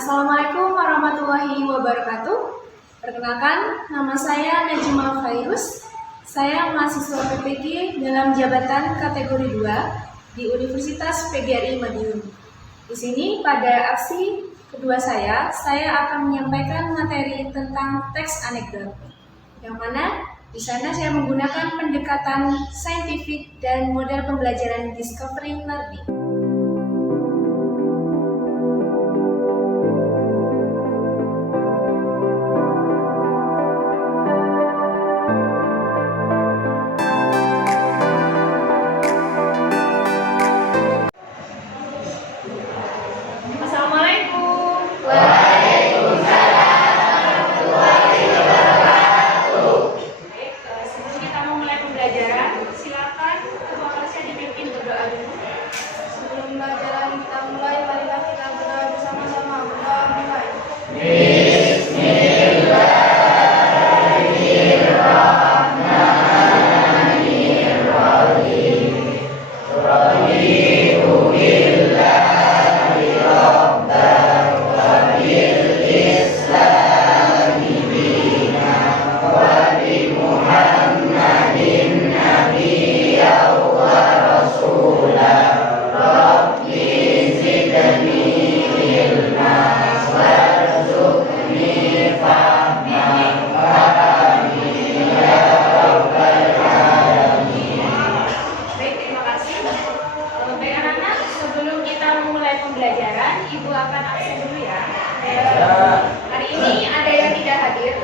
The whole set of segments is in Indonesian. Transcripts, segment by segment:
Assalamualaikum warahmatullahi wabarakatuh. Perkenalkan, nama saya Najma Fairuz. Saya mahasiswa PPG dalam jabatan kategori 2 di Universitas PGRI Madiun. Di sini pada aksi kedua saya akan menyampaikan materi tentang teks anekdot. Yang mana di sana saya menggunakan pendekatan saintifik dan model pembelajaran discovering learning. Ibu akan absen dulu ya. Hari ini ada yang tidak hadir?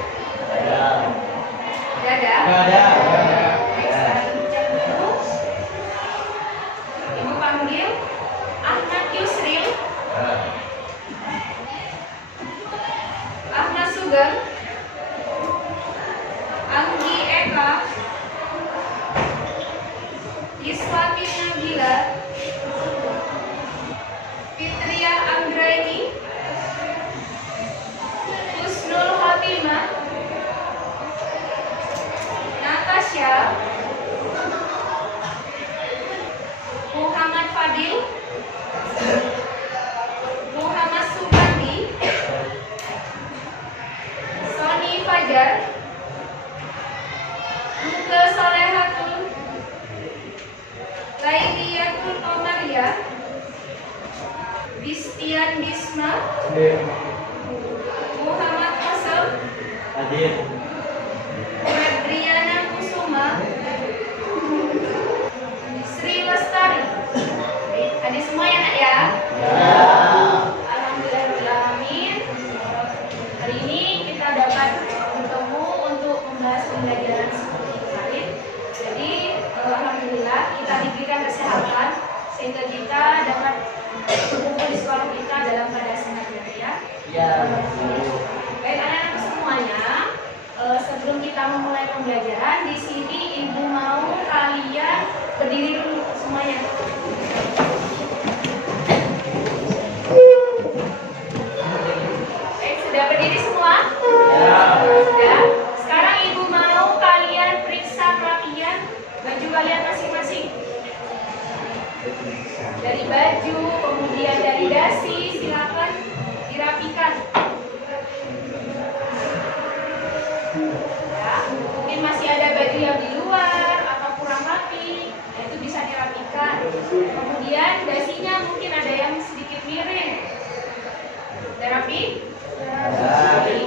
Tidak ada? Baik, sekarang cek dulu. Ibu panggil Ahmad Yusril, Ahmad Sugeng, Anggi Eka, Iswati Nabila, Fitria Anggraini, Husnul Khotimah, Natasha, Muhammad Fadil, Muhammad Supandi, Sony Fajar, Muke Solehatul, Laidiyatul Komaria, Bistian Bisma, Muhammad Asam, Febriana Kusuma, Sri Lestari. Hadir semua ya nak ya? Alhamdulillahirrahmanirrahim. Hari ini kita dapat bertemu untuk membahas pembelajaran seperti kemarin. Jadi alhamdulillah kita diberikan kesehatan sehingga kita dapat berkumpul di sekolah kita dalam keadaan sehat ya. Baik anak-anak semuanya, sebelum kita memulai pembelajaran, di sini ibu mau kalian berdiri dulu semuanya. Baik, sudah berdiri semua? Sudah. Sekarang ibu mau kalian periksa kerapian baju kalian masing-masing. Dari baju, kemudian dari dasi, silakan dirapikan. Ya, mungkin masih ada baju yang di luar atau kurang rapi, nah itu bisa dirapikan. Kemudian dasinya mungkin ada yang sedikit miring. Udah rapi? Rapi.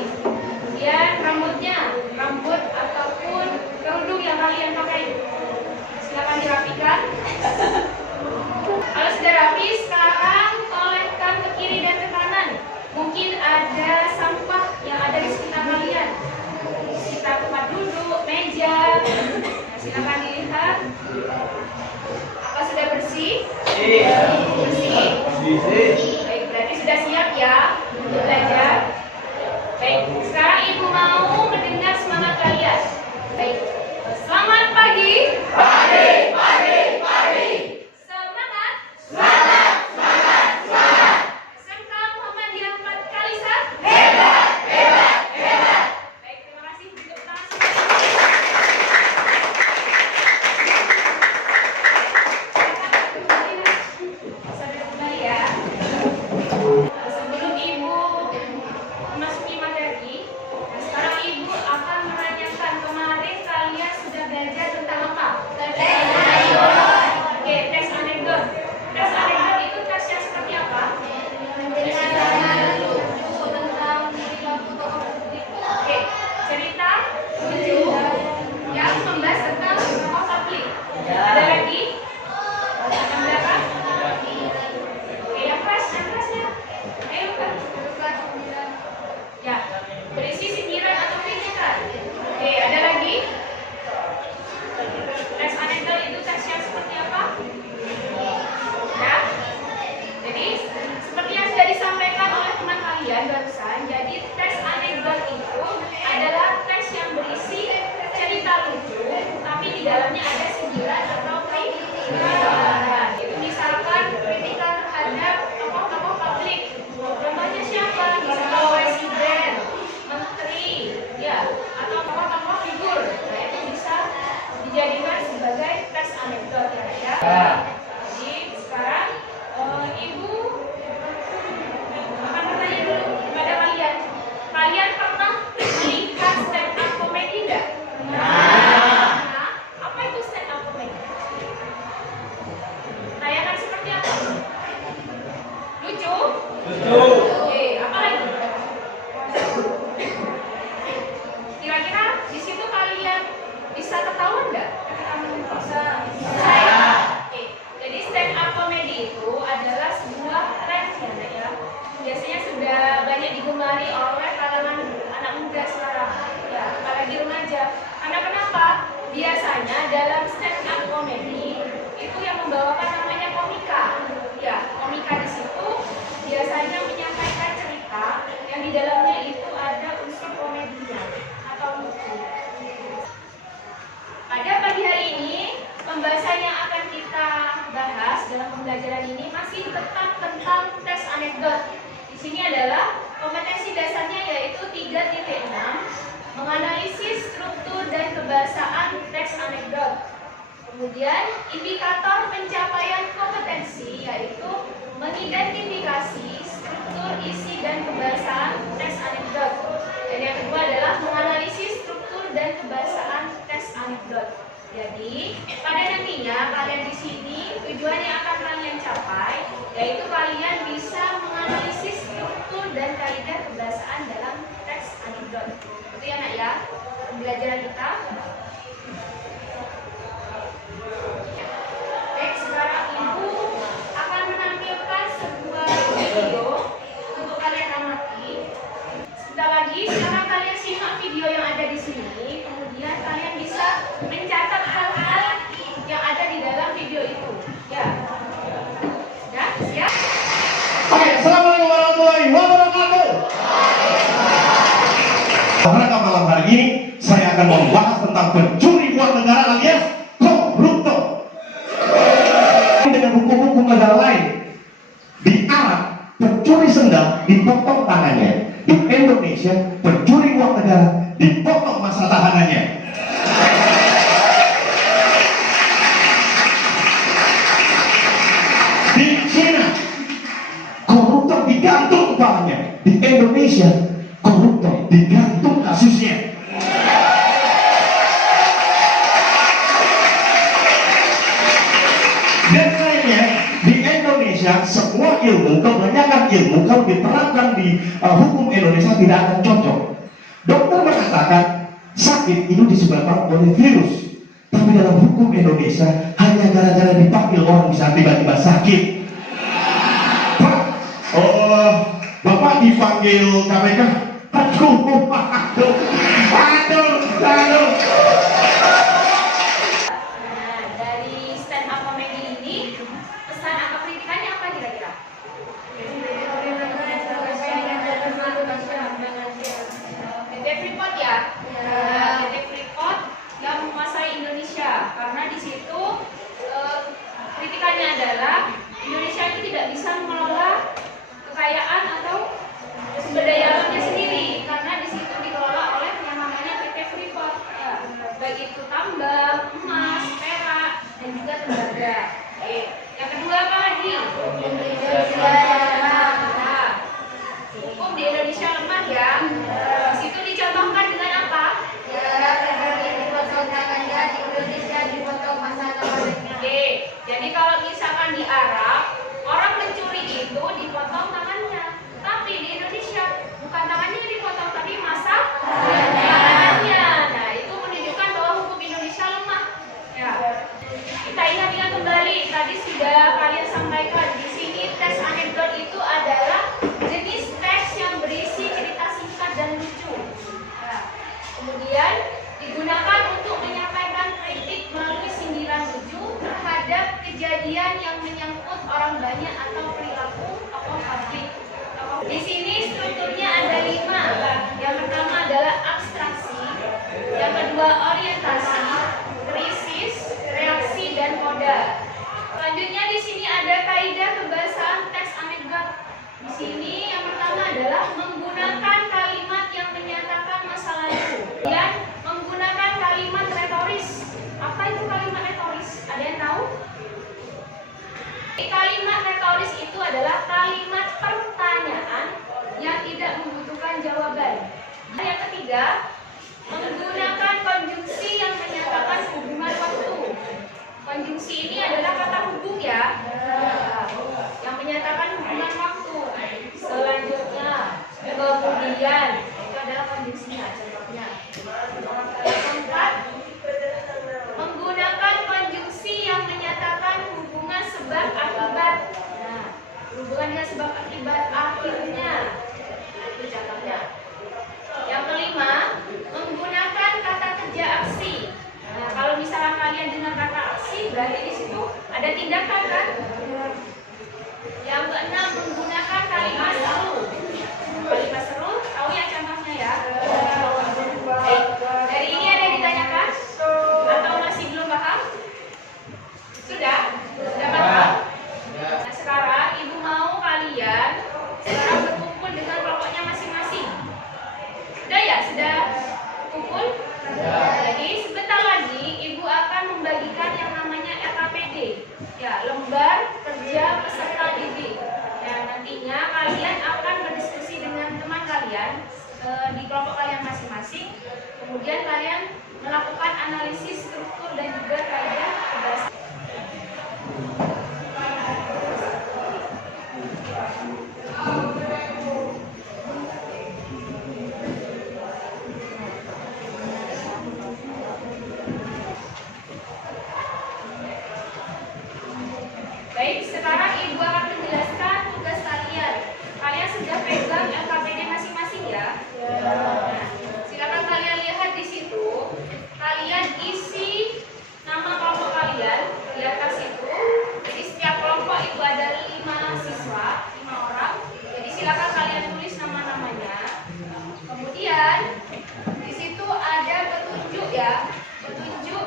Kemudian rambut ataupun kerudung yang kalian pakai, silakan dirapikan. Kalau sudah rapi, sekarang oleskan ke kiri dan ke kanan. Mungkin ada sampah yang ada di sekitar kalian, sekitar tempat duduk, meja. Nah, silakan dilihat. Apa sudah bersih? Bersih. Baik, berarti sudah siap ya untuk belajar. Baik, sekarang ibu mau mendengar semangat kalian. Baik, selamat pagi. Pagi. Bisa kembali ya. Jadi sekarang Ibu akan bertanya dulu kepada kalian. Kalian pernah melihat stand up comedy enggak? Nah, apa itu stand up comedy? Tayangan seperti apa? Lucu? Lucu. Oke, apa lagi? Kira-kira di situ kalian bisa ketawa enggak? Bisa. Oke. Jadi stand up comedy itu adalah sebuah tren ya. Biasanya sudah banyak digemari oleh kalangan anak muda sekarang. Ya, apalagi remaja. Karena kenapa? Biasanya dalam stand up comedy itu yang membawakan namanya komika. Ya, komika di situ biasanya menyampaikan cerita yang di dalamnya itu ada unsur komedinya atau lucu. Pada pagi hari ini, pembahasan yang akan kita bahas dalam pembelajaran ini masih tetap tentang tes anekdot. Di sini adalah kompetensi dasarnya yaitu 3.6, menganalisis struktur dan kebahasaan teks anekdot. Kemudian indikator pencapaian kompetensi yaitu mengidentifikasi struktur, isi, dan kebahasaan teks anekdot. Dan yang kedua adalah menganalisis struktur dan kebahasaan teks anekdot. Jadi pada nantinya kalian di sini tujuan yang akan kalian capai yaitu kalian bisa menganalisis struktur dan kaidah kebahasaan dalam teks anekdot. Itu ya nak ya pembelajaran kita. Baik, sekarang Ibu akan menampilkan sebuah video untuk kalian amati. Sebentar lagi, sekarang kalian simak video yang ada di sini. Kemudian kalian bisa mencatat hal-hal yang ada di dalam video itu. Ya, sudah siap? Oke, assalamualaikum warahmatullahi wabarakatuh. Pada malam hari ini saya akan membahas tentang pencuri uang negara alias koruptor. Dengan hukum-hukum negara lain, di Arab pencuri sendal dipotong tangannya, di Indonesia pencuri uang negara dipotong masa tahanannya. Di Cina koruptor digantung kepalanya, di Indonesia koruptor digantung kasusnya. Dan lainnya, di Indonesia semua ilmu, kebanyakan ilmu kalau diterapkan di hukum Indonesia tidak akan cocok. Dokter mengatakan sakit itu disebabkan oleh virus, tapi dalam hukum Indonesia hanya gara-gara dipanggil orang bisa tiba-tiba sakit. Pak, Bapak dipanggil KPK. Aduh. Dari stand up comedy ini, pesan atau kritikannya apa kira-kira? PT Freeport ya? PT Freeport yang menguasai Indonesia. Karena di situ kritikannya adalah Indonesia itu tidak bisa mengelola kekayaan atau sumber daya alamnya sendiri, karena di situ dikelola oleh yang namanya PT Freeport. Ya, baik itu tambang, emas, perak, dan juga tembaga. Yang kedua apa lagi? Hukum di Indonesia lemah ya. Di situ dicontohkan dengan apa? Oke, jadi kalau misalkan di Arab orang mencuri itu dipotong tangannya, tapi di Indonesia bukan tangannya yang dipotong, tapi masa tangannya. Nah, itu menunjukkan bahwa hukum Indonesia lemah. Ya. Kita ingat-ingat kembali, tadi sudah kalian sampaikan di sini tes anekdot itu adalah jenis tes yang berisi cerita singkat dan lucu. Nah, kemudian digunakan untuk menyampaikan kritik melalui sindiran lucu terhadap kejadian yang menyangkut orang banyak atau perilaku tokoh publik. Di sini strukturnya ada 5. Yang pertama adalah abstraksi, yang kedua orientasi, krisis, reaksi, dan koda. Selanjutnya di sini ada kaidah kebahasaan teks anekdot. Di sini yang pertama adalah menggunakan kalimat yang menyatakan masa lalu. Dan menggunakan kalimat retoris. Apa itu kalimat retoris? Ada yang tahu? dengan sebab akibat akhirnya. Nah, itu contohnya. Yang kelima, menggunakan kata kerja aksi. Nah, kalau misalnya kalian dengar kata aksi, berarti di situ ada tindakan kan? Yang keenam, menggunakan kalimat seru. Kalimat seru, tahu ya contohnya ya? Dari ini ada yang ditanyakan? Atau masih belum paham? Sudah? Sudah paham? Nah, sekarang ibu mau kalian sekarang berkumpul dengan kelompoknya masing-masing. Sudah ya? Sudah kumpul? Jadi sebentar lagi ibu akan membagikan yang namanya LKPD, ya, lembar kerja peserta didik. Ya, nantinya kalian akan berdiskusi dengan teman kalian di kelompok kalian masing-masing. Kemudian kalian melakukan analisis struktur dan juga kaidah bahasa. Baik, sekarang ibu akan menjelaskan tugas kalian. Kalian sudah pegang LKPD masing-masing ya? Nah, silakan kalian lihat di situ. Kalian isi nama kelompok kalian di atas itu. Jadi setiap kelompok itu ada 5 siswa, 5 orang. Jadi silakan kalian tulis nama-namanya. Kemudian di situ ada petunjuk ya, petunjuk.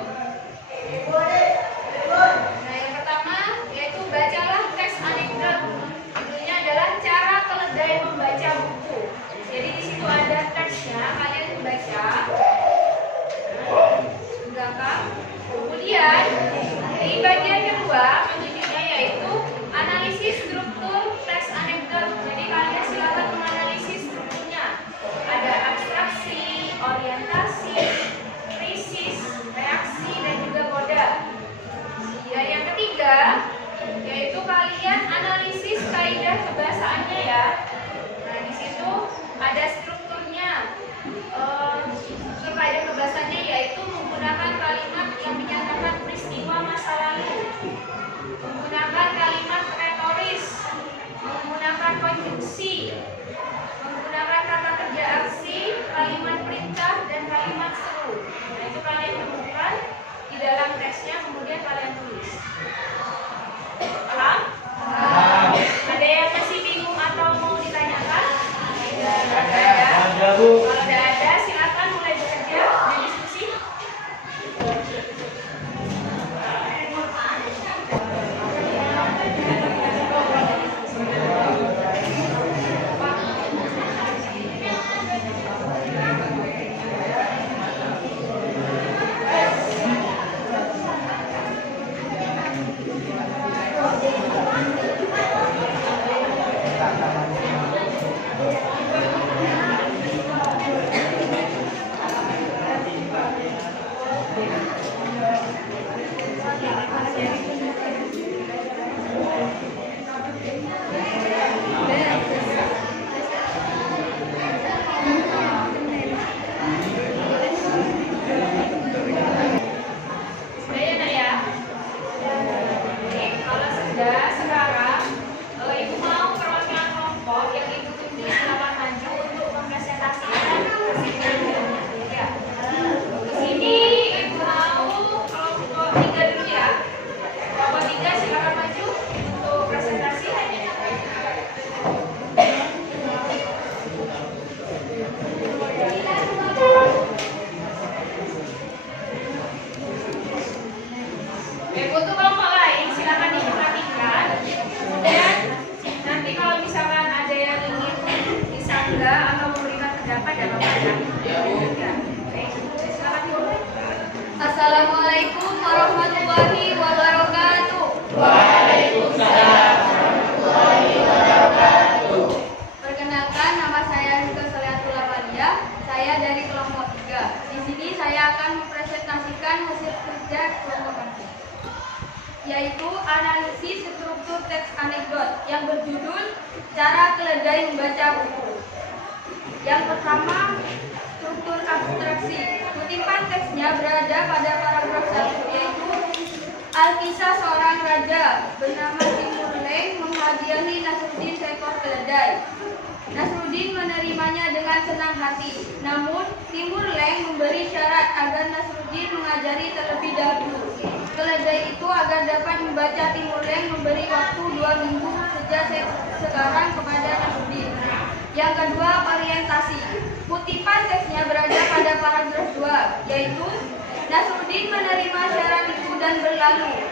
Nah, yang pertama yaitu bacalah teks anekdot. Judulnya adalah cara keledai membaca buku. Jadi di situ ada teksnya, kalian membaca. Belakang. Kemudian di bagian kedua petunjuknya yaitu analisis struktur teks anekdot. Jadi kalian silakan menganalisis strukturnya. Ada abstraksi, orientasi, krisis, reaksi, dan juga koda. Dan yang ketiga yaitu kalian analisis kaidah kebahasaannya ya. Nah, di situ ada strukturnya. Struktur kaidah kebahasaannya yaitu menggunakan kalimat yang menyatakan peristiwa masa lalu, menggunakan kalimat retoris, menggunakan konjungsi, menggunakan kata kerja aksi, kalimat perintah, dan kalimat seru. Nah, itu kalian temukan di dalam teksnya, kemudian kalian tulis. Paham? Ada yang masih bingung atau mau ditanyakan? Ada. Kalau tidak ada, silakan mulai bekerja dan diskusi. Assalamualaikum warahmatullahi wabarakatuh. Waalaikumsalam warahmatullahi wabarakatuh. Perkenalkan, nama saya Rika Soliatul Amalia. Saya dari kelompok 3. Di sini saya akan mempresentasikan hasil kerja kelompok kami, yaitu analisis struktur teks anekdot yang berjudul Cara Keledai Membaca Buku. Yang pertama, struktur abstraksi. Kutipan teksnya berada pada paragraf 1, yaitu Alkisah seorang raja bernama Timur Leng menghadiahi Nasruddin seekor keledai. Nasruddin menerimanya dengan senang hati. Namun, Timur Leng memberi syarat agar Nasruddin mengajari terlebih dahulu keledai itu agar dapat membaca. Timur Leng memberi waktu 2 minggu sejak sekarang kepada Nasruddin. Yang kedua, orientasi. Kutipan teksnya berada pada paragraf 2, yaitu Nasruddin menerima syarat itu dan berlalu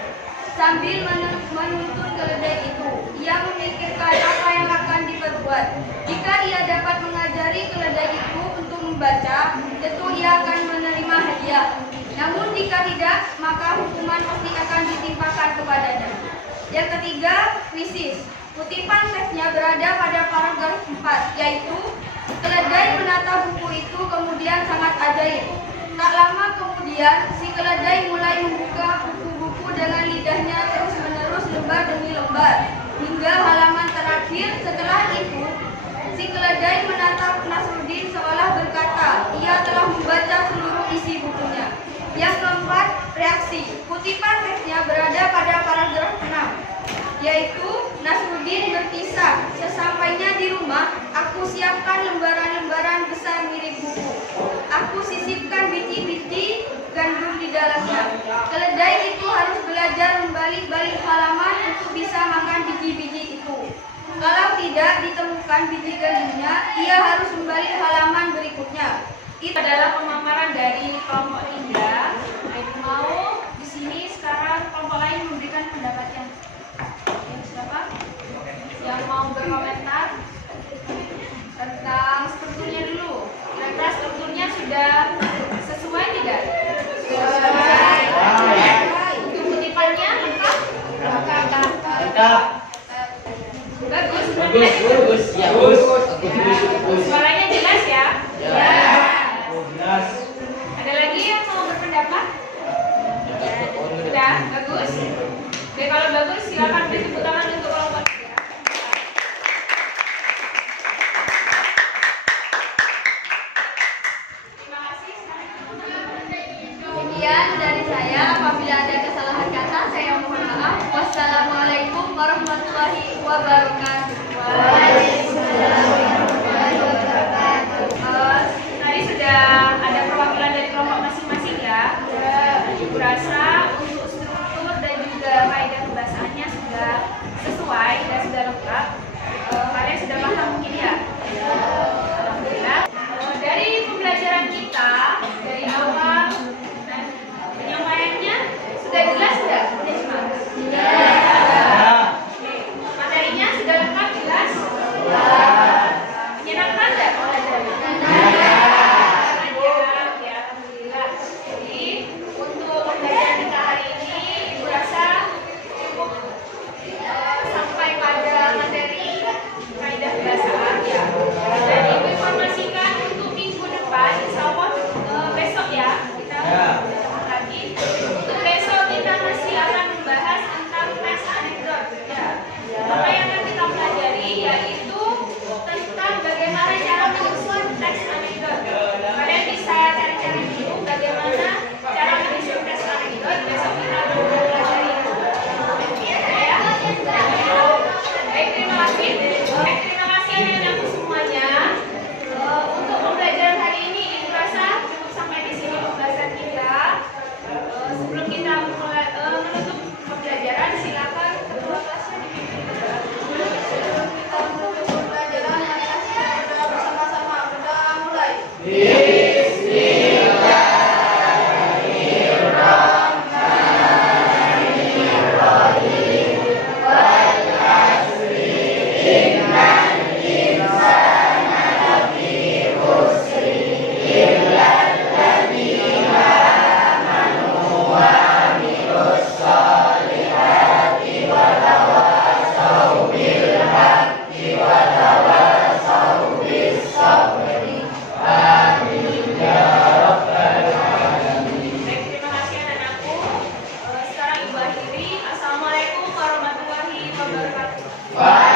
sambil menuntun keledai itu. Ia memikirkan apa yang akan diperbuat. Jika ia dapat mengajari keledai itu untuk membaca, tentu ia akan menerima hadiah. Namun jika tidak, maka hukuman pasti akan ditimpakan kepadanya. Yang ketiga, krisis. Kutipan teksnya berada pada paragraf 4, yaitu keledai menata buku itu kemudian sangat ajaib. Tak lama kemudian, si keledai mulai membuka buku-buku dengan lidahnya terus-menerus lembar demi lembar, hingga halaman terakhir. Setelah itu, si keledai menatap Nasruddin seolah berkata, ia telah membaca seluruh isi bukunya. Yang keempat, reaksi. Kutipan teksnya berada pada paragraf 6, yaitu Nasruddin berkisah, sesampainya di rumah, aku siapkan lembaran-lembaran besar mirip buku. Aku sisipkan biji-biji gandum di dalamnya. Keledai itu harus belajar membalik-balik halaman untuk bisa makan biji-biji itu. Kalau tidak ditemukan biji gandumnya, ia harus membalik halaman berikutnya. Itu adalah pemaparan dari kelompok 3. Ibu mau di sini sekarang kelompok lain memberikan pendapatnya. Siapa yang mau berkomentar tentang strukturnya dulu? Kira-kira strukturnya sudah sesuai tidak? Sesuai. Untuk kutipannya lengkap? Lengkap. Bagus. Bagus. Ya, bagus. Suaranya jelas ya? Ya. Jelas. Ada lagi yang mau berpendapat? Sudah, bagus. Oke, kalau bagus silakan beri tepuk tangan untuk kelompok 3. Terima kasih. Sekian dari saya. Apabila ada kesalahan kata, saya mohon maaf. Wassalamualaikum warahmatullahi wabarakatuh. Tadi sudah ada perwakilan dari kelompok masing-masing ya. Ibu rasa untuk struktur dan juga faedah pembahasannya sudah sesuai dan sudah lengkap. Kalian sudah paham mungkin ya? Alhamdulillah. Dari pembelajaran kita dari awal dan penyampaiannya sudah jelas sudah? Oke. Materinya sudah lengkap jelas? Menyenangkan nggak pelajarannya? Ya, alhamdulillah. Jadi untuk pembelajaran kita hari ini, ibu rasa cukup sampai pada materi kaidah bahasaan ya. Dan ibu informasikan untuk minggu depan, insya Allah besok ya kita ketemu lagi. Untuk besok kita masih akan membahas tentang teks anekdot ya. Apa yang akan kita pelajari yaitu tentang bagaimana cara menyusun teks anekdot. Kalian bisa cari-cari dulu bagaimana cara menyusun teks anekdot. Besok kita akan pelajari. Ya. Baik, terima kasih. Terima kasih anak-anakku semuanya. Untuk pembelajaran hari ini, ibu rasa cukup sampai di sini pembahasan kita. Sebelum kita menutup pembelajaran, silakan ketua kelasnya dipimpin. Baik, terima kasih anak-anakku. Sekarang ibu akhiri. Assalamualaikum warahmatullahi wabarakatuh.